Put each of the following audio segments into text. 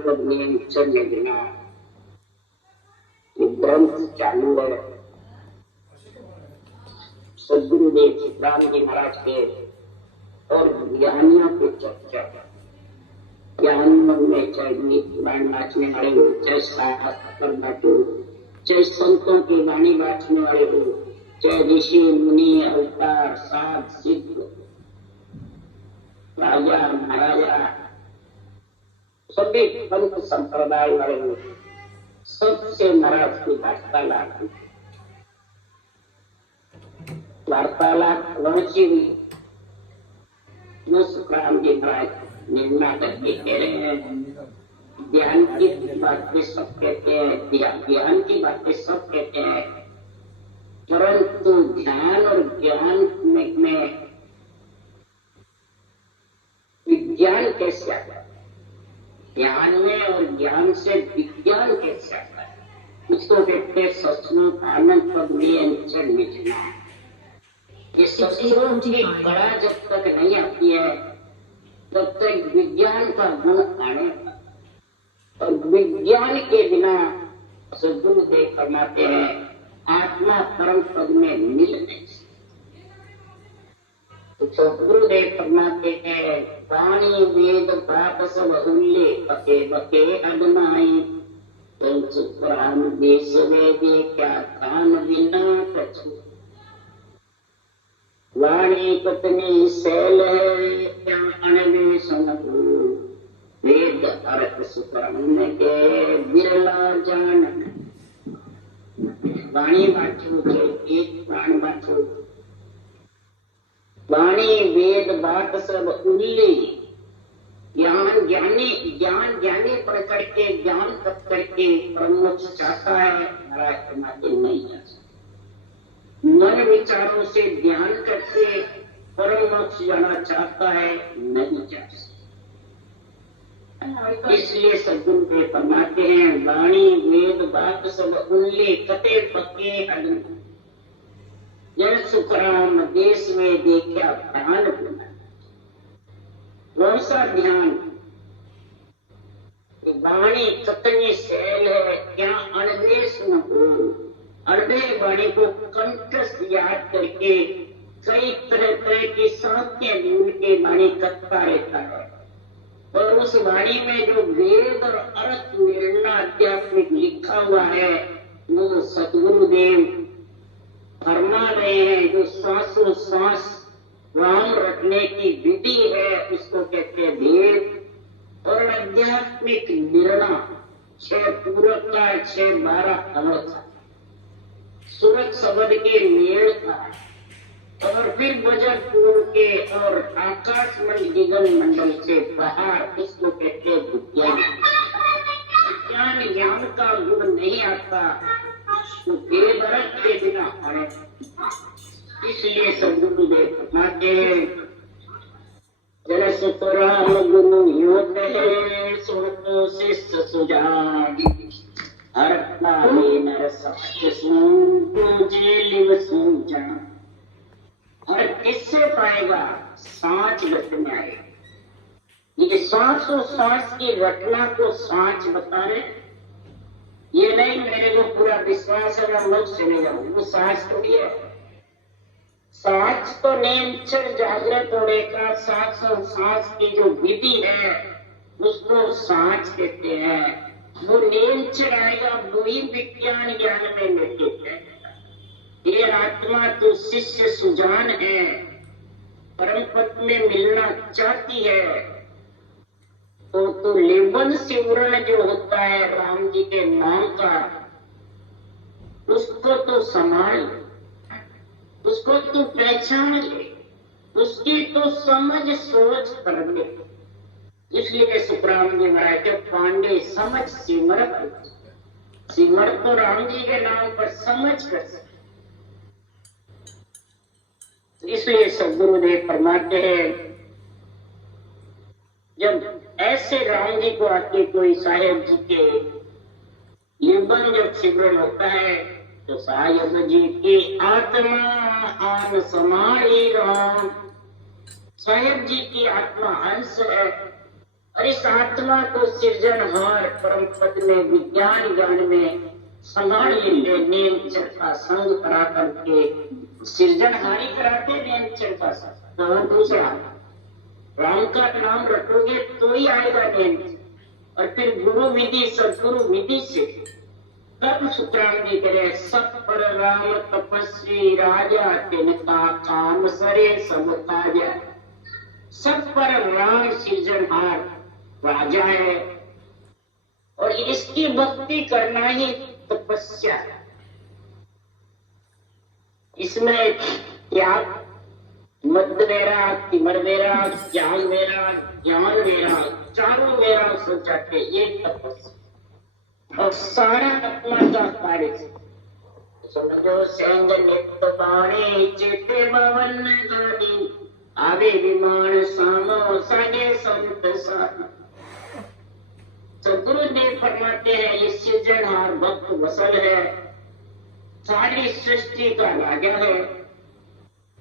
चल बिना ग्रंथ चालू है। सदगुरुदेव राम जी महाराज के और ज्ञानियों की चर्चा, ज्ञानियों में चाहे वाणी बांटने वाले हो, चाहे शास्त्र बांटो, चाहे संतों की वाणी बांटने वाले हो, चाहे ऋषि मुनि अवतार साध सिद्ध राजा महाराजा सभी पंथ संप्रदाय वाले हो, सबसे महाराज की वार्तालाप रची हुई। सुखराम जी महाराज निर्णय करके कह रहे हैं, ध्यान की बातें सब कहते हैं, ज्ञान की बातें सब कहते हैं, परंतु ध्यान और ज्ञान में विज्ञान कैसे आता है, ध्यान में और ज्ञान से विज्ञान कैसे आता है, उसको कहते हैं सचमुच आनंद पद में मिलना। ये सत्संग की कला जब तक नहीं आती है तब तक विज्ञान का गुण आने, और विज्ञान के बिना सदगुरुदेव फरमाते हैं आत्मा परम पद में मिल नहीं। तो सदगुरुदेव फरमाते हैं वाणी वेद प्राप सब अहुल्य पके बके अगनाई, सुखराम देश वेदे क्या कान बिना कछु, वाणी पत्नी शैल है क्या अणवे समझो, वेद अर्थ सुखराम के बिरला जान। वाणी बांटो एक प्राण बांटो, वाणी वेद बात सब उल्ली, ज्ञान ज्ञानी पढ़ करके ज्ञान तप करके परमोक्ष चाहता है, महाराज फरमाते नहीं जा सकता। मन विचारों से ध्यान करके परम मोक्ष जाना चाहता है, नहीं जा सकता। इसलिए सदगुरुदेव फरमाते हैं वाणी वेद बात सब उल्ले कते पके अग्नि, जन सुखराम देश में देखा प्राण बिना। कौन सा ध्यान, वाणी कितनी शैल है क्या अनदेश न हो, अर्धे वाणी को कंठस्थ याद करके कई तरह तरह की सांख्य ढूंढ के वाणी करता रहता है, और उस वाणी में जो वेद और अर्थ निर्णय आध्यात्मिक लिखा हुआ है वो सदगुरुदेव फरमा रहे हैं। जो श्वासोश्वास राम रखने की विधि है उसको कहते हैं वेद, और आध्यात्मिक निर्णय 6 पूरक का 6 12 अमर था, सूरज शब्द के मेल का, और फिर वजन पूर्व के और आकाश गगन मंडल से बाहर, इसको कहते हैं विज्ञान। विज्ञान ज्ञान का गुण नहीं आता तो वेद अर्थ के बिना आने। इसलिए सदगुरुदेव फरमाते हैं जन सुखराम गुरु योत है सुनतो शिष्य सुजान, हरता है नर सत्य सुन जेलिव सूझा। और किससे पाएगा, सांच रटने आएगा। ये श्वासोश्वास की रचना को सांच बता रहे, ये नहीं मेरे को पूरा विश्वास है मैं मोक्ष चले जाऊं, वो सांच थोड़ी है। सांच तो नेमचर जागृत होने का श्वासोश्वास की जो विधि है उसको सांच कहते हैं। वो नेमचर आएगा वही विज्ञान ज्ञान में निर्मित है। ये आत्मा तो शिष्य सुजान है, परम पद में मिलना चाहती है, तो लेवन सिमरन जो होता है राम जी के नाम का, उसको तो संभाल, उसको तो पहचान ले, उसकी तो समझ सोच कर ले। इसलिए सुखराम जी महाराज के पांडे समझ सिमरत, सिमर तो राम जी के नाम पर समझ कर सकते। इसलिए सदगुरुदेव फरमाते हैं जब ऐसे राम जी को आके कोई साहेब जी के युगन जब सिमरन होता है तो साहेब जी की आत्मा आन समाई राम, साहेब जी की आत्मा हंस है और इस आत्मा को सृजनहार परम पद में विज्ञान ज्ञान में संभाल लेते, नियंत्रण का संग करा करके सृजनहारी कराते नियंत्रण का संग। और दूसरा, राम का नाम रखोगे तो ही आएगा नियंत्रण। और फिर गुरु विधि सदगुरु विधि से तब सुत्रांगी करे, सब पर राम तपस्वी राजा तिनका काम सरे सब काजा। सब पर राम सृजनहार राजा है और इसकी भक्ति करना ही तपस्या है। इसमें त्याग, मध्य वेरा, तिमर वेरा, ज्ञान वेरा, ज्ञान वेरा, चारों वेरा सोचा के ये तपस्या और सारा आत्मा का कार्य। समझो सेंग नित्य बाणे चेते भवन गाड़ी, आवे विमान सामो सागे संत साधु। सदगुरुदेव फरमाते हैं ये सृजनहार भक्त वसल है, सारी सृष्टि का राजा है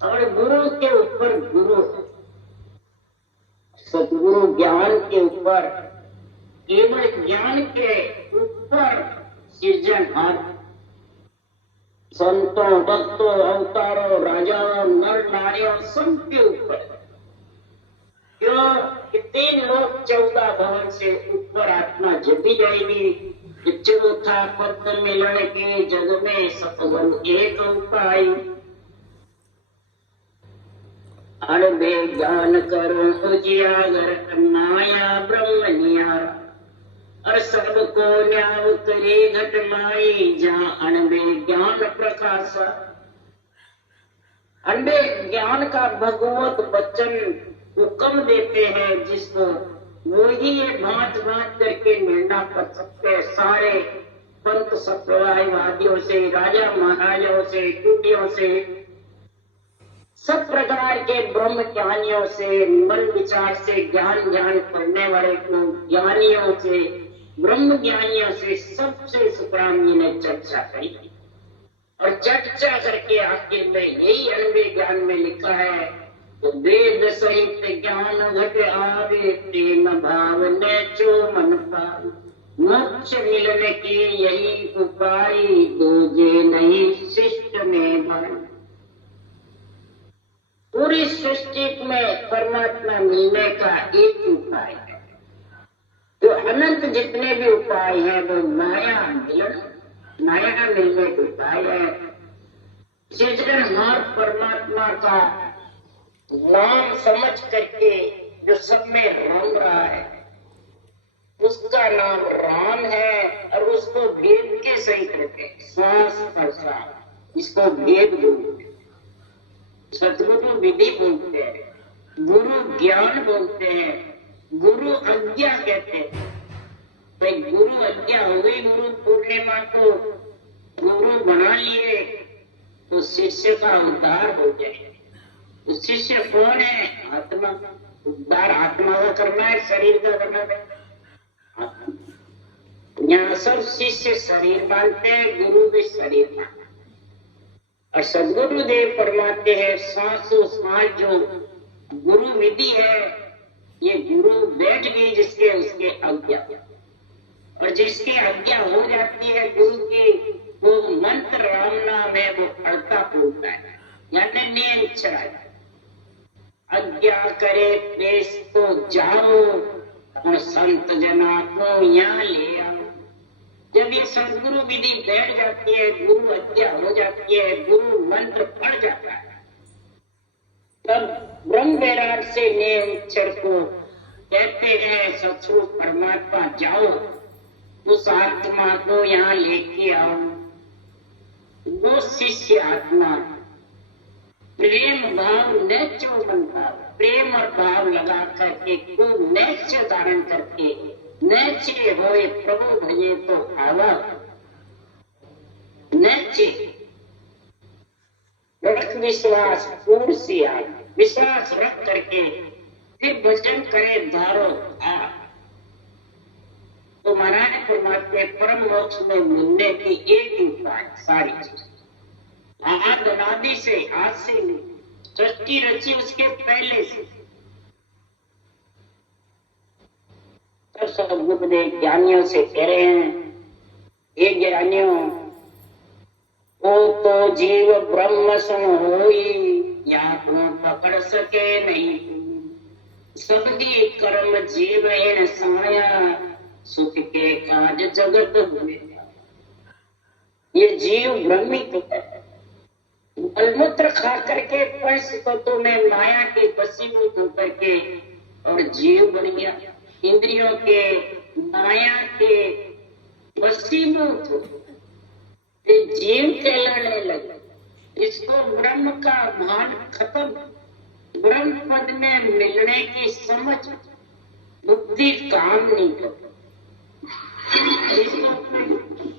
और गुरु के ऊपर गुरु, सदगुरु ज्ञान के ऊपर, केवल ज्ञान के ऊपर सृजनहार। संतों भक्तों अवतारों राजाओं नर नारियों सबके ऊपर, क्यों कि 3 लोक 14 भवन से ऊपर आत्मा जगी जाएगी। चौथा पद मिलन के जग में सतगुरु एक उपाय, अणबे ज्ञान करो उजियागर माया ब्रह्म नियारा। और सबको न्याव करे घट माई, जहाँ अणबे ज्ञान प्रकाशा। अणबे ज्ञान का भगवत वचन हुक्म देते हैं जिसको वो ही ये भांत भांत करके निर्णय कर सकते हैं। सारे पंथ संप्रदायवादियों से, राजा महाराजाओं से, टूटियों से, सब प्रकार के ब्रह्म ज्ञानियों से, मन विचार से ज्ञान ज्ञान करने वाले को ज्ञानियों से, ब्रह्म ज्ञानियों से, सबसे सुखराम जी ने चर्चा करी। और चर्चा करके आखिर में यही अणबे ज्ञान में लिखा है, तो वेद सहित ज्ञान घट आवे, प्रेम भाव ने जो मन पावे। मोक्ष मिलने की यही उपाय, दूजे नहीं शिष्ट में भाई। पूरी सृष्टि में परमात्मा मिलने का एक उपाय है। तो अनंत जितने भी उपाय हैं वो माया मिलन, माया मिलने के उपाय है। सृजनहार परमात्मा का नाम समझ करके जो सब में रम रहा है उसका नाम राम है। और उसको भेद के सहित रखे, श्वास प्रश्वास, इसको भेद बोलते हैं, सदगुरु विधि बोलते हैं, गुरु ज्ञान बोलते हैं, गुरु आज्ञा कहते हैं। भाई गुरु आज्ञा हो गई, गुरु पूर्णिमा को गुरु बना लिए तो शिष्य का उद्धार हो जाए। तो शिष्य कौन है? आत्मा। उद्धार आत्मा का करना है, शरीर का करना है। यहाँ सब शिष्य शरीर मानते हैं, गुरु भी शरीर मानते हैं। और सदगुरुदेव फरमाते हैं सांसों सांस जो गुरु विधि है, ये गुरु बैठ गई जिसके उसके आज्ञा, और जिसकी आज्ञा हो जाती है गुरु की, वो मंत्र राम नाम है, वो अड़ता बोलता है, यानी नियंत्रण है। आज्ञा करे प्रेस को जाओ और संत जना को यहाँ ले आओ। जब ये सदगुरु विधि बैठ जाती है, गुरु आज्ञा हो जाती है, गुरु मंत्र पढ़ जाता है, तब ब्रह्म वैराग से नियंत्रण को कहते हैं सतस्वरूप परमात्मा जाओ, उस आत्मा को यहाँ लेके आओ। वो शिष्य आत्मा प्रेम भाव नैत्य मन भाव, प्रेम और भाव लगा करके खूब नैत्य धारण करके, नैत्य होए प्रभु भजे तो आवा। नैत्य रख विश्वास पूर्ण से आ, विश्वास रख करके फिर भजन करे धारो आ। तो महाराज फरमाते परम मोक्ष में मिलने की एक ही उपाय, सारी चीज आदि अनादि से, आज से सृष्टि रची उसके पहले से, तब सब बुद्धदेव ज्ञानियों से कह रहे हैं, ये ज्ञानियों, वो तो जीव ब्रह्म सुन होई, या तो पकड़ सके नहीं। सबकी कर्म जीव इन साया, सुख के काज जगत हुए। ये जीव ब्रह्मी तो है, मलमूत्र खा करके पंच तत्वों में माया के वशीभूत होकर के और जीव बन गया, इंद्रियों के माया के वशीभूत हो जीव कहलाने लगे। इसको ब्रह्म का भान खत्म, ब्रह्म पद में मिलने की समझ बुद्धि काम नहीं करती। इसको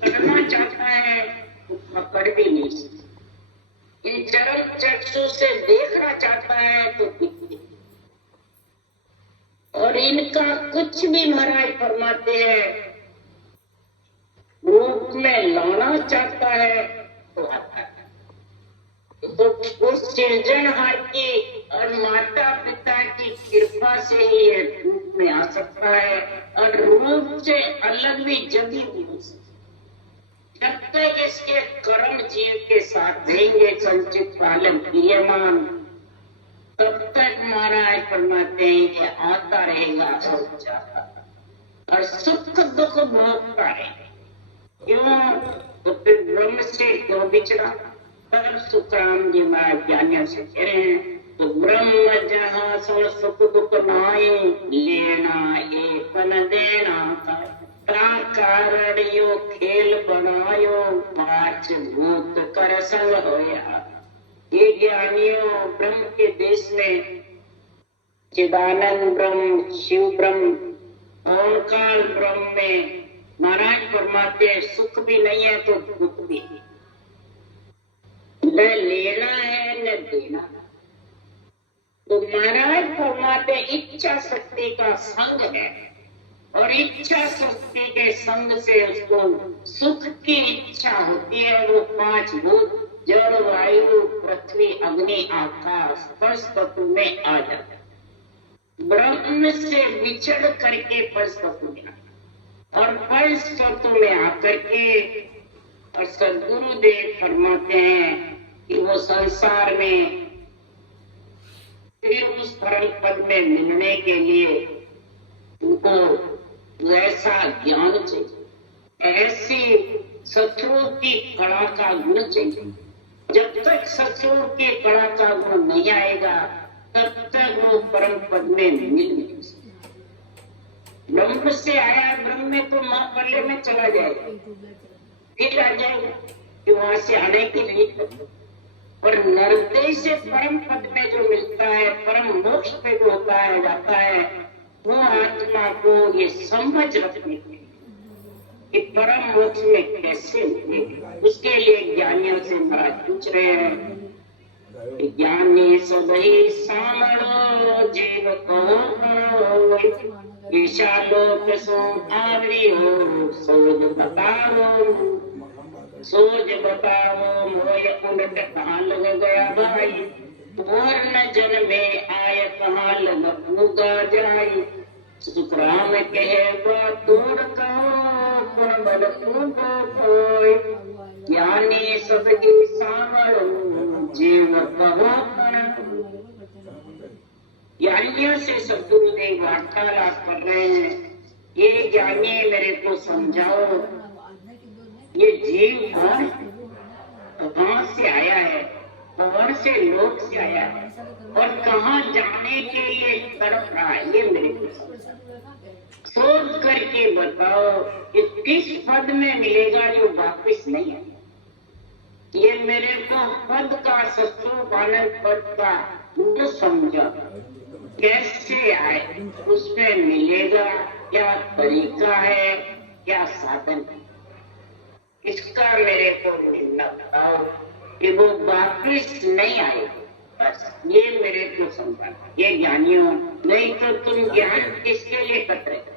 करना चाहता है तो पकड़ भी नहीं सकता। इन चरम चक्षु से देखना चाहता है तो दिखती। और इनका कुछ भी महाराज फरमाते हैं, रूप में लाना चाहता है तो आता है। तो उस सृजनहार की और माता पिता की कृपा से ही ये रूप में आ सकता है, और रूप से अलग भी जल्दी नहीं हो सकता। जब तक इसके कर्म जीव के साथ देंगे संचित पालन क्रियमान, तब तक महाराज फरमाते हैं कि आता रहेगा और जाता, और सुख दुख भोगता रहेगा। क्यों? तो फिर ब्रह्म से क्यों बिछड़ा? तब सुखराम जी महाराज ज्ञानियों से कह रहे हैं, तो ब्रह्म जहाँ सुन सुख दुख नाई, लेना एकन देना कारण यो खेल बनायो, पांच भूत कर संग होया। ये ज्ञानियों ब्रह्म के देश में चिदानंद ब्रह्म, शिव ब्रह्म, ओंकार ब्रह्म में महाराज फरमाते सुख भी नहीं है तो दुख भी नहीं, न लेना है न देना। तो महाराज फरमाते इच्छा शक्ति का संग है, और इच्छा शक्ति के संग से उसको सुख की इच्छा होती है। वो पांच भूत जल वायु पृथ्वी अग्नि आकाश पंच तत्व में आ जाता है। ब्रह्म से विचड़ करके पंच तत्व में और पंच तत्व में आकर के, और सदगुरुदेव फरमाते हैं कि वो संसार में फिर उस परम पद में मिलने के लिए उनको वैसा ज्ञान चाहिए, ऐसी शत्रु की कड़ा का गुण चाहिए। जब तक शत्रु की कड़ा का गुण नहीं आएगा, तब तक वो परम पद में मिल नहीं सकता। ब्रह्म से आया, ब्रह्म में तो मां पल्ले में चला जाएगा, फिर आ जाएगा कि वहां से आने के लिए। और नरदेह से परम पद में जो मिलता है, परम मोक्ष पे जो होता है जाता है, वो आत्मा को ये समझ रखने के लिए कि परम मोक्ष में कैसे मिलेगा, उसके लिए ज्ञानियों से महाराज पूछ रहे हैं। ज्ञानी सभी सामरो जीव को, ईशा लोक सो आवरी हो, सोज बताओ, सोच बताओ मोय उलट कहाँ लग गया भाई, और न जन में आय कहाँ लग उगा जाई। सुखराम कहेगा तोड़ कहो बल कोई, ज्ञानी सबकी सामरो जीव कहो। ज्ञानियों से सदगुरुदेव वार्तालाप कर रहे हैं, ये ज्ञानी मेरे को समझाओ, ये जीव कौन है, कहाँ से आया है, कौन से लोक से आया है, और कहाँ जाने के लिए तड़प रहा है, ये मेरे को सोच करके बताओ कि किस पद में मिलेगा जो वापिस नहीं आएगा। ये मेरे को पद का शत्रु पालन पद का न समझा, कैसे आए, उसमें मिलेगा, क्या तरीका है, क्या साधन है, इसका मेरे को मिलना बताओ कि वो वापिस नहीं आएगा। बस ये मेरे को समझा, ये ज्ञानियों, नहीं तो तुम ज्ञान किसके लिए कर रहे हो?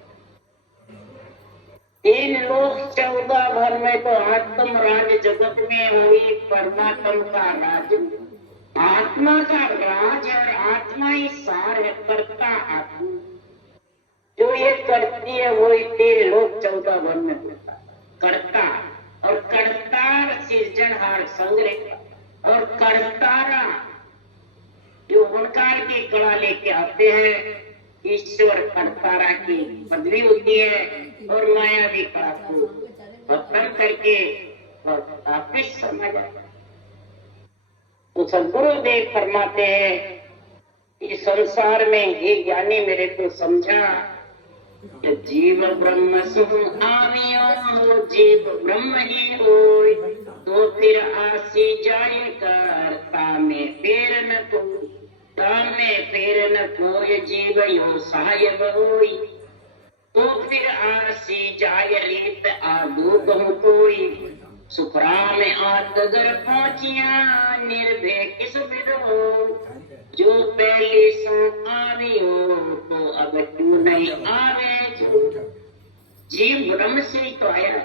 इन लोग 14 भर में तो आत्म राज जगत में हुई परमात्मा का राज, आत्मा का राज है, और आत्मा ही सार है, कर्ता आत्मा। जो जो ये करती है वही 13 लोक 14 वन में होता करता, और कर्तार सिरजनहार संग्रह, और कर्तारा जो हुनकार की कला लेके आते हैं, ईश्वर कर्तारा की पदवी होती है, और माया भी कला को खत्म करके और वापिस समा जाता है। तो सदगुरुदेव फरमाते हैं कि संसार में ये ज्ञानी मेरे को समझा, जीव ब्रह्म सुख आवियो, जीव ब्रह्म ही होय, तो फिर आसी जाए करता में फेर न कोई, में फेर न कोई, जीव यो साहेब होय, तो फिर आसी जाय रीत आगू कहूँ कोई, सुखराम आदगर पहुँचिया निर्भय किस विद हो, जो पहले सो आवियो तो अब क्यों नहीं आवे जो। जीव ब्रह्म से ही तो आया,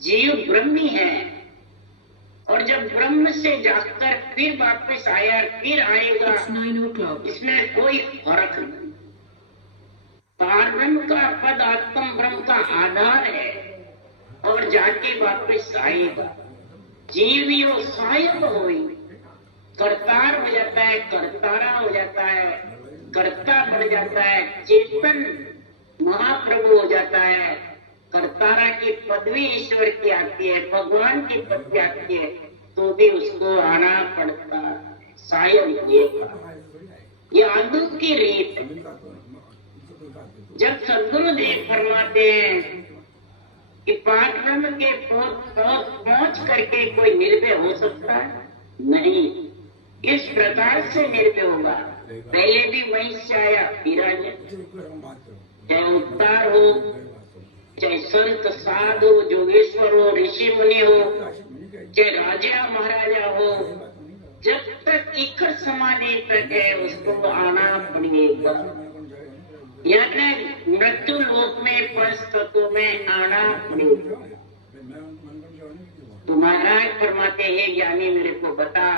जीव ब्रह्मी है, और जब ब्रह्म से जाकर फिर वापस आया फिर आएगा, इसमें कोई फर्क नहीं। पारब्रह्म का पद आत्म ब्रह्म का आधार है, और जाके वापस आएगा। जीवियो सायब होई, कर्तार हो जाता है, कर्तारा हो जाता है, कर्ता बन जाता है, चेतन महाप्रभु हो जाता है। कर्तारा की पदवी ईश्वर की आती है, भगवान की पदवी आती है, तो भी उसको आना पड़ता है। सायब ये आदू की रीत। जब सदगुरुदेव फरमाते हैं कि पारब्रह्म के पहुंच करके कोई निर्भय हो सकता है? नहीं, इस प्रकार से निर्भय होगा। पहले भी वहीं से आया, फिर आया। चाहे अवतार हो, चाहे संत साधु जोगेश्वर हो, ऋषि मुनि हो, चाहे राजा महाराजा हो, जब तक इखर समाधि तक है उसको आना पड़ेगा। यानी मृत्यु लोक में परिस्थितियों में आना पड़ेगा। तो महाराज फरमाते हैं ज्ञानी मेरे को बता,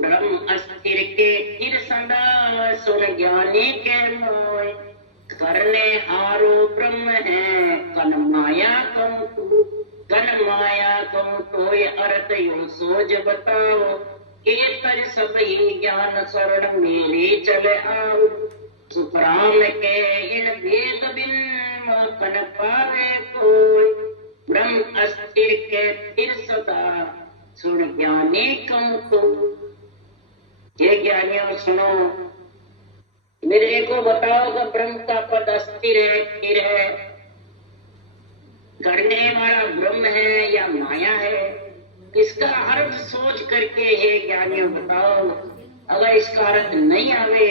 ब्रह्म अस्थिर के फिर सदा सुन ज्ञानी के मोय, करने हारो ब्रह्म है कन माया कम तू, कन माया कम तो ये अर्थ यो सोच बताओ, के तर सब ही ज्ञान शरण मेरे चले आओ, सुखराम के इन वेद बिन मोकन पावे कोई, ब्रह्म अस्थिर के फिर सदा सुन ज्ञानी कम तो। ये ज्ञानियों सुनो, मेरे को बताओ कि ब्रह्म का पद अस्थिर है, स्थिर है, करने वाला ब्रह्म है या माया है? इसका अर्थ सोच करके हे ज्ञानियों बताओ। अगर इसका अर्थ नहीं आवे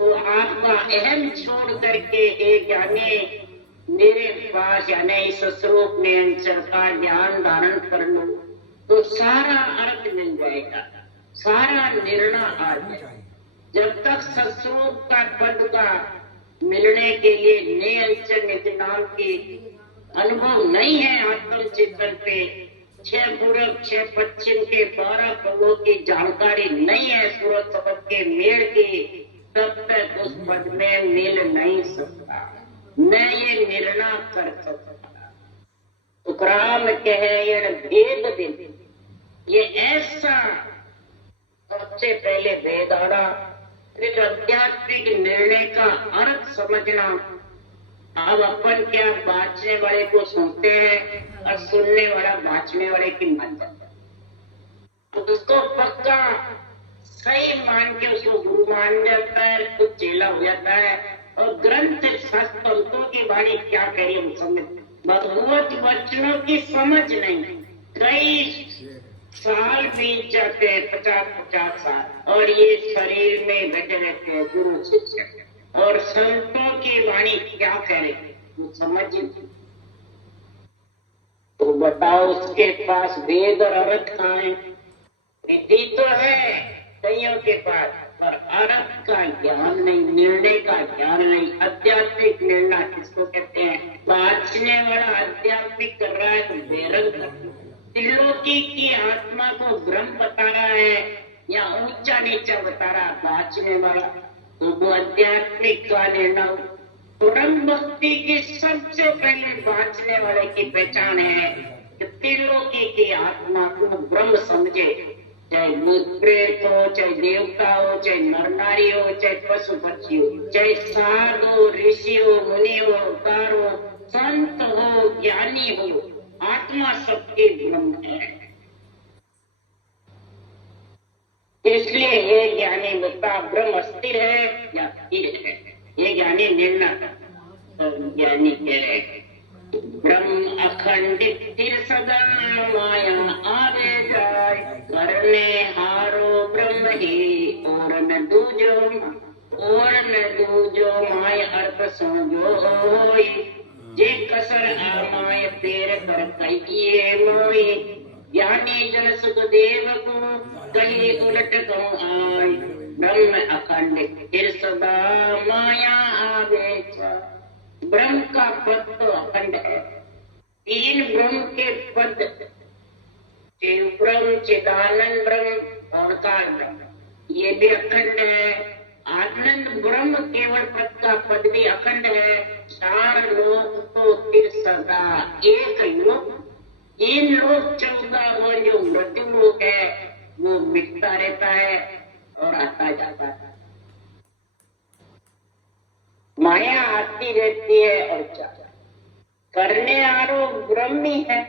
तो आपका अहम छोड़ करके हे ज्ञानी मेरे पास यानी इस स्वरूप में का ज्ञान धारण कर लो, तो सारा अर्थ मिल जाएगा, सारा निर्णय आ जाएगा। जब तक सस्वरूप का पद का मिलने के लिए नियंत्रण नाम की अनुभव नहीं है आत्म चिंतन पे, 6 पूरब 6 पश्चिम के 12 पदों की जानकारी नहीं है सूरत शब्द के मेल की, तब तक उस पद में मिल नहीं सकता, न ये निर्णय कर सकता। तुकराम कहे भेद दिन, ये ऐसा सबसे पहले भेद आना, फिर आध्यात्मिक निर्णय का अर्थ समझना। अब अपन क्या बांचने वाले को सुनते हैं और सुनने वाला बांचने वाले की मान जाता है, तो उसको पक्का सही मान के उसको गुरु मान जाता है, खुद चेला हो जाता है, और ग्रंथ शास्त्रों की वाणी क्या कह रही है समझ, भगवत वचनों की समझ नहीं। कई साल बीत जाते हैं, 50-50 साल, और ये शरीर में बैठे रहते हैं गुरु शिक्षक, और संतों की वाणी क्या कह रही है वो समझ नहीं। तो बताओ उसके पास वेद और अर्थ कहाँ है? विधि तो है कईयों के पास, पर अर्थ का ज्ञान नहीं, निर्णय का ज्ञान नहीं। आध्यात्मिक निर्णय किसको कहते हैं? बांचने वाला आध्यात्मिक कर रहा है तो बेरंग त्रिलोकी की आत्मा को ब्रह्म बता रहा है या ऊंचा नीचा बता रहा, बांचने वाला तो वो आध्यात्मिक का निर्णय। ब्रह्म भक्ति की सबसे पहले बांचने वाले की पहचान है कि त्रिलोकी की आत्मा को ब्रह्म समझे, चाहे भूत प्रेत हो, चाहे देवता हो, चाहे नर नारी हो, चाहे पशु पक्षी हो, चाहे साधु हो, ऋषि हो, मुनि हो, अवतार हो, संत हो, ज्ञानी हो, आत्मा सबके ब्रह्म है। इसलिए ये ज्ञानी मुक्ता ब्रह्म अस्थिर है या स्थिर है, ये ज्ञानी निर्णय ज्ञानी कह रहे हैं। ब्रह्म अखंडित स्थिर सदा माया आवे जाय, करने हारो ब्रह्म ही और न दूजो माय अर्थ समझो होई, जे कसर आमाय तेर कर कहिए मोई, ज्ञानी जन सुखदेव को कही उलट कहूँ आय, ब्रह्म अखंडित स्थिर सदा माया आवे जाय। ब्रह्म का पद तो अखंड है, तीन ब्रह्म के पद, शिव ब्रह्म, चिदानंद ब्रह्म और काल ब्रह्म, ये भी अखंड है। आनंद ब्रह्म केवल पद का पद भी अखंड है। चार लोक तो फिर सदा एक लोक, तीन लोक 14 वो जो मृत्यु लोक है वो मिटता रहता है और आता जाता है। माया आती रहती है और जाती, करने आरो ब्रह्म ही है,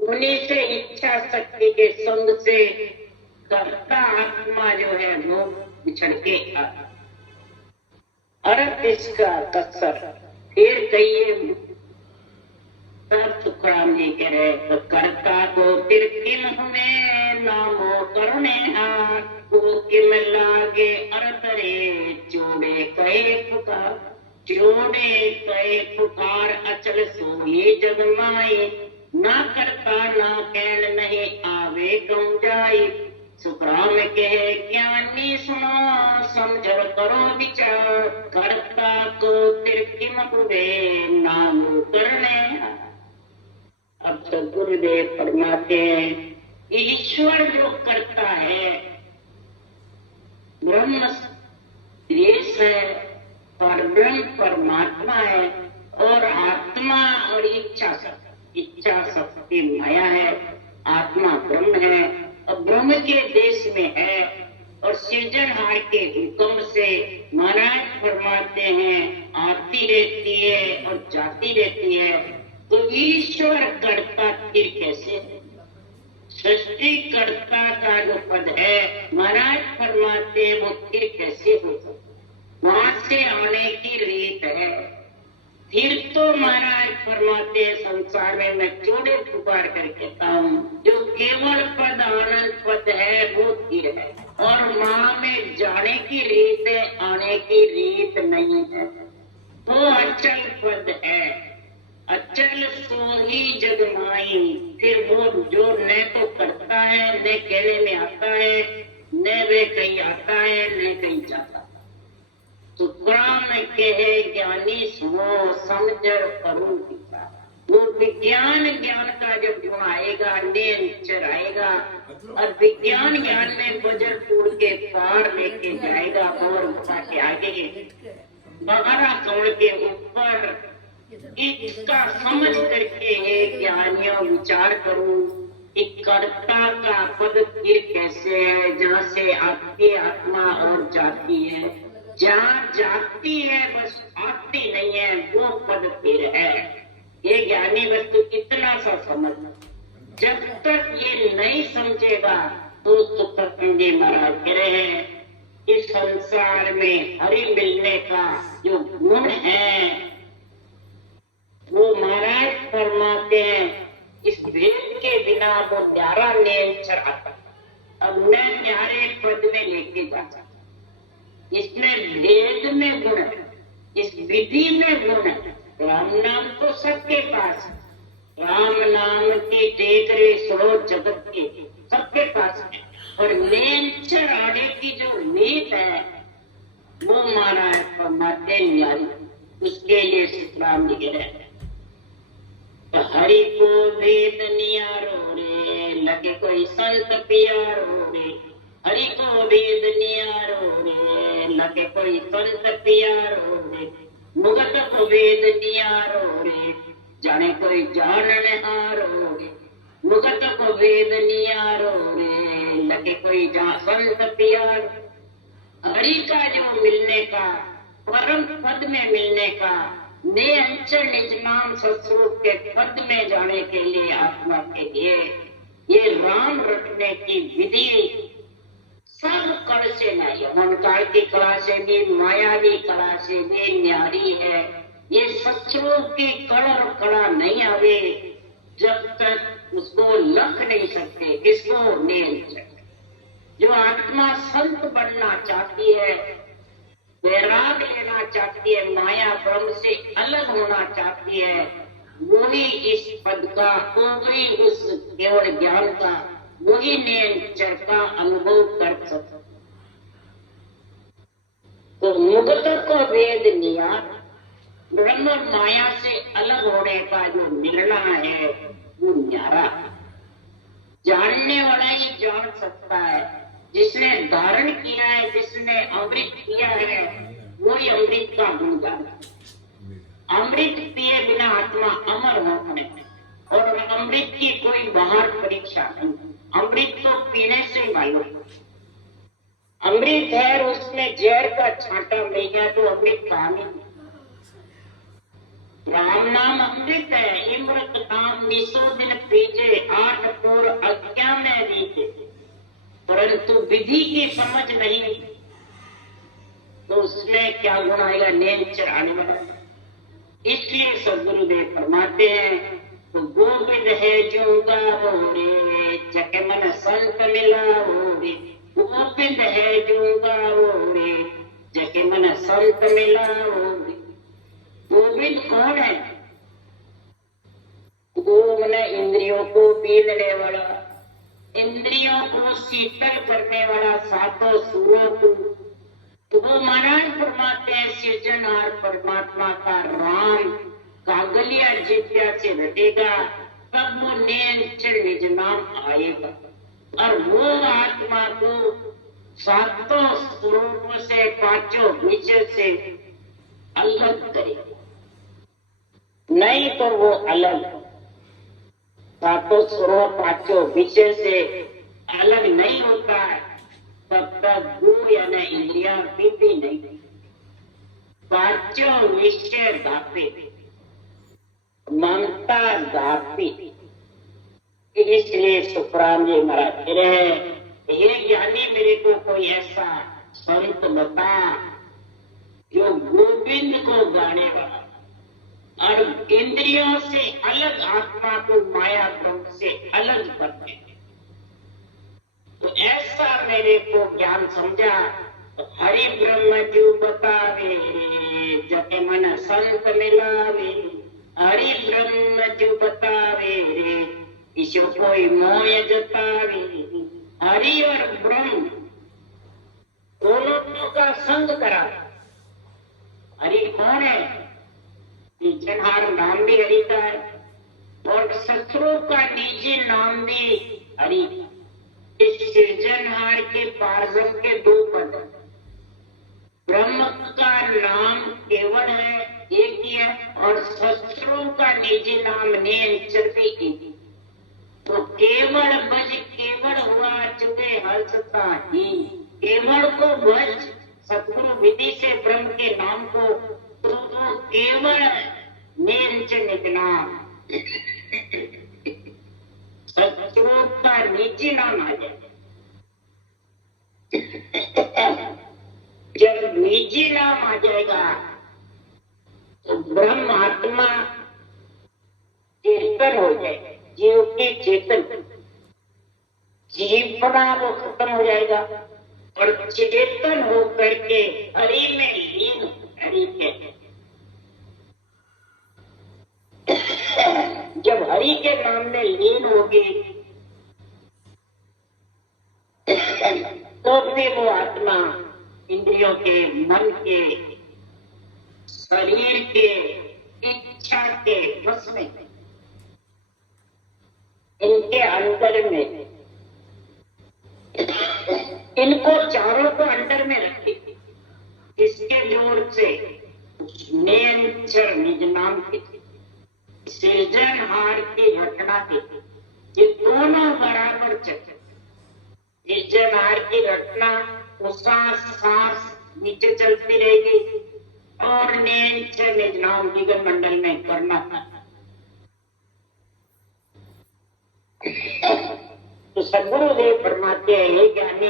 उन्हीं से इच्छा शक्ति के संग से करता आत्मा जो है वो बिछड़ के आता। अर्थ इसका कसर फिर कहिए तुकराम जी कह रहे, तो कर्ता को तिरकिम हमें नामो करने हाथ को किम लागे अर्थ रे, चोड़े कहे पुकार, चोड़े कहे पुकार अचल सोई जग माई, ना करता ना कैल नहीं आवे गम जाई, सुखराम कहे ज्ञानी सुनो समझ करो विचार, कर्ता को तिरकिम हुए नाम करने। अब तो गुरुदेव फरमाते हैं ईश्वर जो करता है, ब्रह्म देश है, पर ब्रह्म परमात्मा है, और आत्मा और इच्छा शक्ति माया है, आत्मा ब्रह्म है और ब्रह्म के देश में है। और सृजनहार के हुक्म से महाराज फरमाते हैं आती रहती है और जाती रहती है, तो ईश्वर कर्ता फिर कैसे? सृष्टिकर्ता का जो पद है महाराज फरमाते हैं वो फिर कैसे हो सकता, वहां से आने की रीत है। फिर तो महाराज फरमाते हैं संसार में मैं चोड़े पुकार करके हूँ, जो केवल पद आनंद पद है वो स्थिर है, और माँ में जाने की रीत है, आने की रीत नहीं है। वो अचल पद है, अचल सो ही जगमाई। फिर वो जो न तो करता है, न कहने में आता है, न वे कहीं आता है, न कहीं जाता। तो कुरान कहे ज्ञानी सुनो समझ करो विचार। वो विज्ञान ज्ञान का जब गुण आएगा, निश्चर आएगा, और विज्ञान ज्ञान में बजरपुर के पार लेके जाएगा, और गुफा के आगे बगरा कौड़ के ऊपर। इसका समझ करके हे ज्ञानियों विचार करो कि कर्ता का पद फिर कैसे है, जहाँ से आपकी आत्मा और जाती है, जहाँ जाती है बस आती नहीं है, वो पद फिर है। ये ज्ञानी वस्तु कितना सा समझ, जब तक ये नहीं समझेगा तो तुकंदी महाराज कह रहे हैं इस संसार में हरि मिलने का जो गुण है वो महाराज फरमाते हैं इस भेद के बिना वो न्यारा नेचर आता, अब न न्यारे पद में लेके जाता। इसमें भेद में गुण है, इस विधि में गुण है। राम नाम तो सबके पास है, राम नाम की देख रे सुनो जगत के सबके पास है, और नेचर आने की जो नीत है वो महाराज फरमाते न्यारी, उसके लिए राम जी कह रहे हैं हरि को वेद नियारो रे, लगे कोई संत पियारो रे, हरि को वेद नियारो रे, लगे कोई संत पियारो रे, मुगत को वेद नियारो रे, जाने कोई जानने हारो रे। मुगत को वेद नियारो रे, लगे कोई जा संत प्यार। हरि का जो मिलने का, परम पद में मिलने का, ने अंचल निज नाम सत्स्वरूप के पद में जाने के लिए, आत्मा के लिए ये राम रटने की विधि सब कल से नहीं, अहंकार की कला से भी, माया की कला से भी न्यारी है। ये सत्स्वरूप की कला और कला नहीं आवे जब तक उसको लख नहीं सकते, किसको नहीं सकते। जो आत्मा संत बनना चाहती है, वैराग लेना चाहती है, माया ब्रह्म से अलग होना चाहती है, वही इस पद का, वही उस केवल ज्ञान का, वही नेचर का अनुभव कर सकता। तो मुगत को वेद नियार, ब्रह्म माया से अलग होने का जो मिलना है वो न्यारा। जानने वाला ही जान सकता है, जिसने धारण किया है, जिसने अमृत किया है, वही अमृत का गुण जानता है। अमृत पिए बिना आत्मा अमर होने, और अमृत की कोई बाहर परीक्षा नहीं। अमृत तो पीने से मालूम, अमृत है उसमें जहर का छांटा मिल गया तो अमृत कहा नहीं। राम नाम अमृत है, इमृत नाम निसो दिन पीछे, 8 पूर अज्ञा में बीते, परंतु विधि की समझ नहीं तो उसमें क्या गुण आएगा, नेचर आने वाला। इसलिए सदगुरुदेव फरमाते हैं, तो गोविंद है जो गावो रे, जके मन संत मिलावो रे। गोविंद है जो गावो रे, जके मन संत मिलावो रे। गोविंद कौन है? गोविंद इंद्रियों को बीनने वाला, इंद्रियों को शीतल करने वाला, सातों सुरों को। तो वो महाराज फरमाते हैं, सृजनहार परमात्मा का राम कागलिया जिज्ञा से रटेगा, तब वो नेचर निज नाम आएगा, और वो आत्मा को सातों स्वरूपों से, पांचों विषय से अलग करेगा। नहीं तो वो अलग, सातों स्वरूप पांचों विषय से अलग नहीं होता है, तब तक वो यानी इंद्रिया भी नहीं। पांचों विषय धापे, ममता धापी। इसलिए सुखराम जी महाराज कह रहे हैं, हे ज्ञानी मेरे को कोई ऐसा संत बता जो गोविंद को गाने वाला और इंद्रियों से अलग आत्मा को माया ब्रह्म से अलग करते। तो ऐसा मेरे को ज्ञान समझा, हरि ब्रह्म जो बतावे, जके मन संत मिलावे। हरि ब्रह्म जो बतावे रे, ईशो कोई मोय जतावे। हरि और ब्रह्म दोनों का संग करा। हरि कौन है? सृजनहार नाम भी हरि का है, और शत्रु का निजी नाम भी हरि। इस सृजनहार के पार्वम के दो पद, ब्रह्म का नाम केवल है, एक ही है, और शत्रु का निजी नाम नेचर भी एक। तो केवल बज केवल हुआ चुके हर्षता ही, केवल को बज सतगुरु विधि से ब्रह्म के नाम को, तो केवल नेचर निकला। शत्रु का निजी नाम आ जाए। जब निजी नाम आ जाएगा तो ब्रह्म आत्मा चेतन हो जाएगा, जीव के चेतन, जीवना वो खत्म हो जाएगा और चेतन हो करके हरि में लीन, हरि के जब हरि के नाम में लीन होगी तो फिर वो आत्मा इंद्रियों के, मन के, शरीर के, इच्छा के बस में, इनके अंदर में, इनको चारों को अंदर में रखे। इसके जोर से नेचर निज नाम की सृजनहार की घटना की, ये दोनों बराबर चलते। सृजनहार की घटना उसास सांस नीचे चलती रहेगी और नेचर निज नाम जीवन मंडल में करना था। तो सदगुरुदेव फरमाते हैं, ये ज्ञानी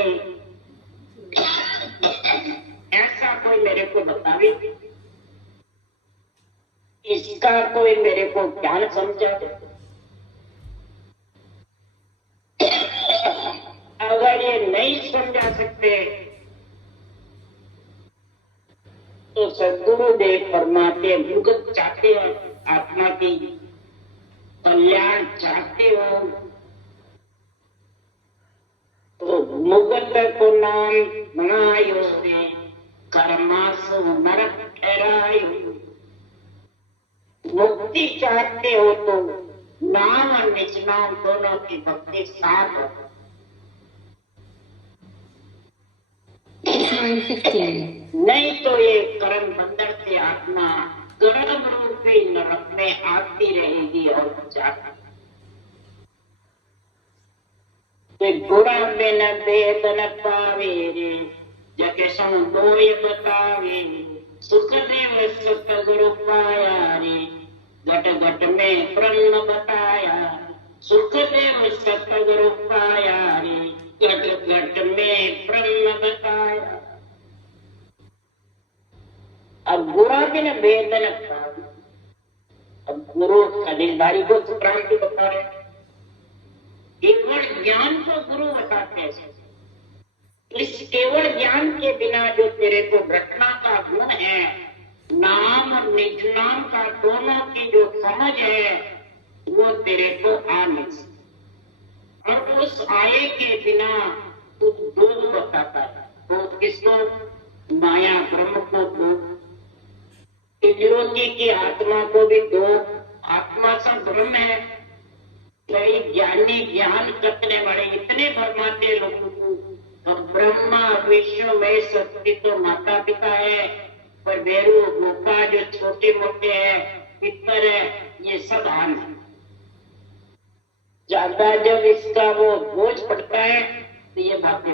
ऐसा कोई मेरे को बतावे, इसका कोई मेरे को ज्ञान समझा दे। अगर ये नहीं समझा सकते तो सदगुरुदेव फरमाते, मुक्त चाहते हो आत्मा की कल्याण चाहते हो तो मुगत को नाम बनायो रे, कर्मासु नरक ठहरायो। मुक्ति चाहते हो तो नाम और निज नाम दोनों की भक्ति साथ हो। नहीं तो ये कर्म बंधन से आत्मा गर्भ रूपी नरक में आती रहेगी और जाती। गुणा में न भेद न पावे रे, जके संगोय बतावे, सुखदेव सतगुरु पाया रे, घट घट में ब्रह्म बताया। सुखदेव सतगुरु पाया रे, घट घट में ब्रह्म बताया। अब गुणा में न भेद न पावे, अब गुरु खलीलदारी को क्रांति बता रहे, केवल ज्ञान को गुरु बताते हैं। इस केवल ज्ञान के बिना जो तेरे को घटना का गुण है, नाम और निज नाम का दोनों की जो समझ है, वो तेरे को आ नहीं सकती। और उस आए के बिना तू दो बताता है। तो किसको? माया ब्रह्म को दो, ज्योति की आत्मा को भी दो। आत्मा सब ब्रह्म है। कई ज्ञानी ज्ञान करने वाले इतने फरमाते लोगों को, तो ब्रह्मा विष्णु में शक्ति तो माता पिता है, पर वेरु गोपा जो छोटे मोटे है, पितर है, ये सब आन है। ज्यादा जब इसका वो बोझ पड़ता है तो ये बातें,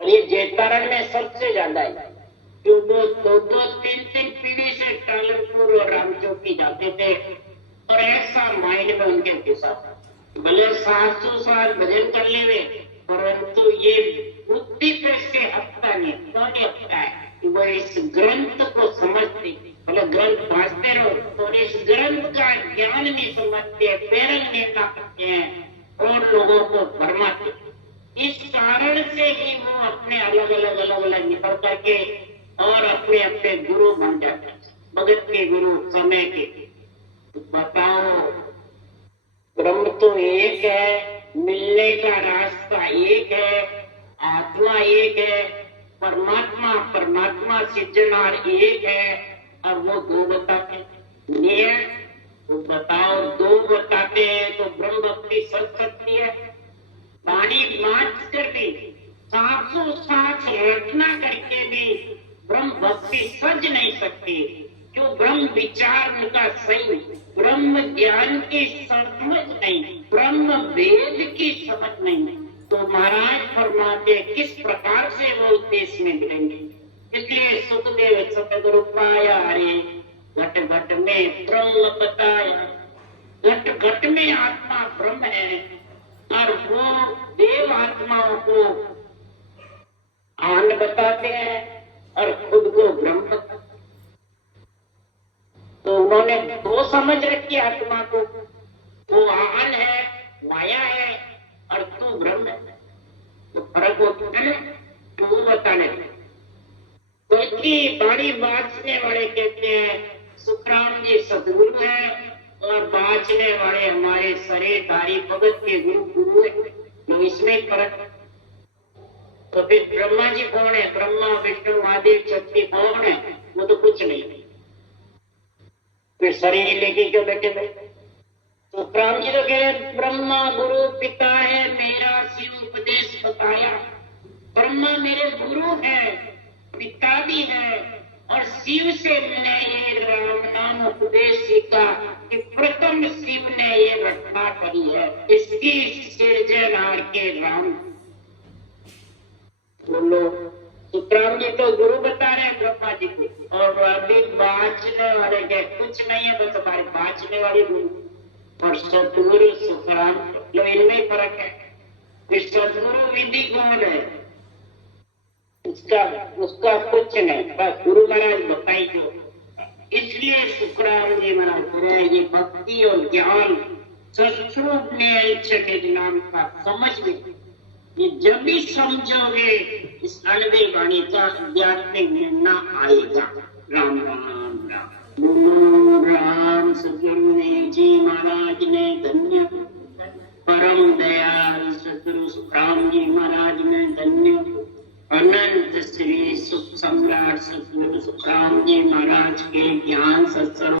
और ये जेठारण में सबसे ज्यादा है। जो दो तीन पीढ़ी से टालरपुर और रामचौकी जाते थे और ऐसा माइंड में उनके घुसा, भले 700 साल भजन कर ले, परंतु ये बुद्धि पे से हटता नहीं। क्यों नहीं हटता है? कि वो इस ग्रंथ को समझते, भले ग्रंथ पढ़ते रहो और इस ग्रंथ का ज्ञान नहीं समझते, प्रेरण नहीं करते हैं और लोगों को भरमाते। इस कारण से ही वो अपने अलग अलग निकल करके और अपने अपने गुरु बन जाते हैं, भगत के गुरु समय के। बताओ, ब्रह्म तो एक है, मिलने का रास्ता एक है, आत्मा एक है, परमात्मा सृजनहार एक है, और वो दो बताते हैं। तो बताओ, दो बताते हैं तो ब्रह्म भक्ति सच सकती है? पानी माच कर भी 700 रचना करके भी ब्रह्म भक्ति सज नहीं सकती। जो ब्रह्म विचार उनका सही, ब्रह्म ज्ञान की समझ नहीं, ब्रह्म वेद की समझ नहीं, तो महाराज फरमाते किस प्रकार से वो देश में मिलेंगे। इसलिए सुखदेव सतगुरु पाया रे, घट घट में ब्रह्म बताया। घट घट में आत्मा ब्रह्म है और वो देव आत्माओं को आन बताते हैं और खुद को ब्रह्म बताते। तो उन्होंने दो समझ रखी आत्मा को, वो आन है, माया है, और तू ब्रह्म है। तो फर्क होता है, तू बताने कोई बड़ी बांचने वाले कहते हैं सुखराम जी सदगुरु है और बांचने वाले हमारे शरीरधारी भगत के गुरु है। तो इसमें फर्क। तो फिर ब्रह्मा जी कौन है? ब्रह्मा विष्णु महादेव शक्ति कौन है? वो तो कुछ नहीं। फिर शरीर लेके क्यों बैठे बैठे? तो राम जी तो कह रहे ब्रह्मा गुरु पिता है, मेरा शिव उपदेश बताया। ब्रह्मा मेरे गुरु है, पिता भी है और शिव से मैंने ये राम नाम उपदेश सीखा कि प्रथम शिव ने ये घटना करी है, इसकी सिरजनहार के राम। बोलो, सुखराम जी तो गुरु बता रहे हैं ब्रह्मा जी को, और अभी बाँचने वाले के कुछ नहीं है, बस हमारे बाँचने वाले गुरु और सतगुरु सुखराम, तो इनमें फर्क है। फिर सतगुरु विधि कौन है, उसका कुछ नहीं, बस गुरु महाराज बताई जो। इसलिए सुखराम जी महाराज ये भक्ति और ज्ञान सचरूप में नाम का समझ में, ये जब भी समझोगे इस अनवे वाणी का आध्यात्मिक निर्णय आएगा। राम राम राम राम। सदगुरु जी महाराज ने धन्य परम दया